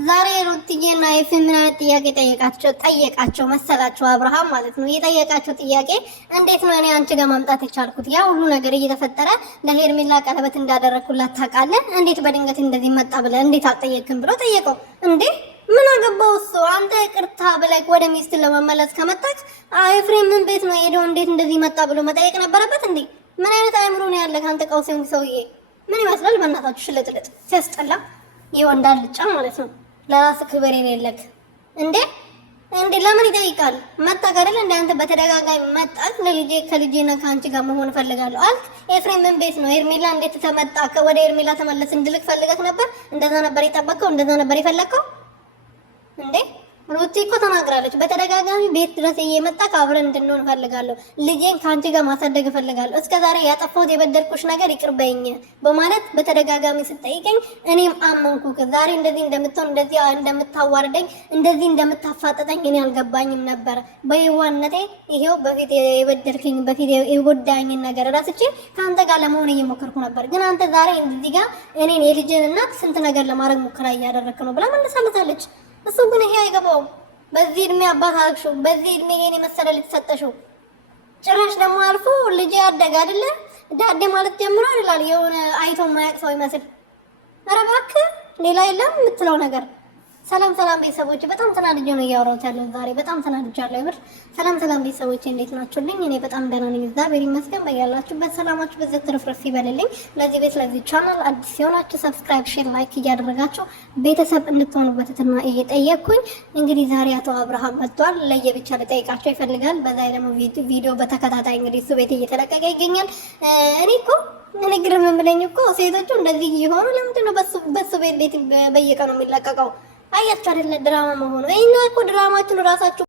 ዛሬ ሩትዬና የፍምና ጥያቄ ጠየቃቸው መሰላቸው አብርሃም ማለት ነው። የጠየቃቸው ጥያቄ እንዴት ነው እኔ አንቺ ጋር ማምጣት የቻልኩት? ያ ሁሉ ነገር እየተፈጠረ ለሄርሜላ ቀለበት እንዳደረኩላት ታውቃለህ? እንዴት በድንገት እንደዚህ መጣ ብለህ እንዴት አልጠየቅም ብሎ ጠየቀው። እንዴ ምን አገባው እሱ? አንተ ቅርታ ብለህ ወደ ሚስት ለመመለስ ከመጣች ኤፍሬም ምን ቤት ነው ሄደው እንዴት እንደዚህ መጣ ብሎ መጠየቅ ነበረበት እንዴ? ምን አይነት አእምሮ ነው ያለህ አንተ? ቀውሴውን ሰውዬ ምን ይመስላል? በእናታችሁ ሽልጥልጥ ሲያስጠላ የወንድ አልጫ ማለት ነው። ለራስ ክብር የሌለክ እንዴ ለምን ይጠይቃል? መጣህ አይደል እንደ አንተ በተደጋጋሚ መጣህ። ለልጄ ከልጄና ከአንቺ ጋር መሆን እፈልጋለሁ አልክ። ኤፍሬም ምን ቤት ነው? ኤርሜላ እንዴት ተመጣ? ወደ ኤርሜላ ተመለስ እንድልክ ፈልገህ ነበር? እንደዛ ነበር የጠበቀው? እንደዛ ነበር የፈለከው እንዴ? ሩቲ እኮ ተናግራለች በተደጋጋሚ ቤት ድረስ እየመጣህ አብረን እንድንሆን እፈልጋለሁ፣ ልጄን ከአንቺ ጋር ማሳደግ እፈልጋለሁ፣ እስከዛሬ ያጠፋሁት የበደልኩሽ ነገር ይቅር በይኝ በማለት በተደጋጋሚ ስትጠይቀኝ እኔም አመንኩክ። ዛሬ እንደዚህ እንደምትሆን እንደዚህ እንደምታዋርደኝ እንደዚህ እንደምታፋጠጠኝ እኔ አልገባኝም ነበር። በየዋነቴ ይሄው በፊት የበደልክኝ በፊት የጎዳኝን ነገር ራስቼ ከአንተ ጋር ለመሆን እየሞከርኩ ነበር። ግን አንተ ዛሬ እንደዚህ ጋር እኔን የልጅን እናት ስንት ነገር ለማድረግ ሙከራ እያደረክ ነው ብላ መልሳለታለች። እሱ ግን ይሄ አይገባውም። በዚህ እድሜ አባት አልሽው፣ በዚህ እድሜ ይሄን የመሰለ ልጅ ሰጠሽው። ጭራሽ ደግሞ አልፎ ልጅ ያደገ አይደለ ዳዴ ማለት ጀምሯል ይላል የሆነ አይቶ ማያቅ ሰው ይመስል። ኧረ እባክህ ሌላ የለም የምትለው ነገር። ሰላም ቤተሰቦች፣ በጣም ተናድጄ ነው እያወራሁት ያለው ዛሬ። በጣም ተናድጃለሁ ይብር። ሰላም ቤተሰቦች እንዴት ናችሁልኝ? እኔ በጣም ደህና ነኝ እግዚአብሔር ይመስገን። በያላችሁበት ሰላማችሁ በዘት ትርፍርፍ ይበልልኝ። ለዚህ ቤት ለዚህ ቻናል አዲስ የሆናችሁ ሰብስክራይብ፣ ሼር፣ ላይክ እያደረጋችሁ ቤተሰብ እንድትሆኑበት እና እየጠየቅኩኝ እንግዲህ ዛሬ አቶ አብርሃም መጥቷል። ለየብቻ ልጠይቃቸው ይፈልጋል። በዛ ደግሞ ቪዲዮ በተከታታይ እንግዲህ እሱ ቤት እየተለቀቀ ይገኛል። እኔ ግርም የምለኝ እኮ ሴቶቹ እንደዚህ እየሆኑ ለምንድን ነው በሱ ቤት በየቀኑ የሚለቀቀው? አያችሁ አይደለ ድራማ መሆኑ። ይሄን እኮ ድራማችን ራሳችሁ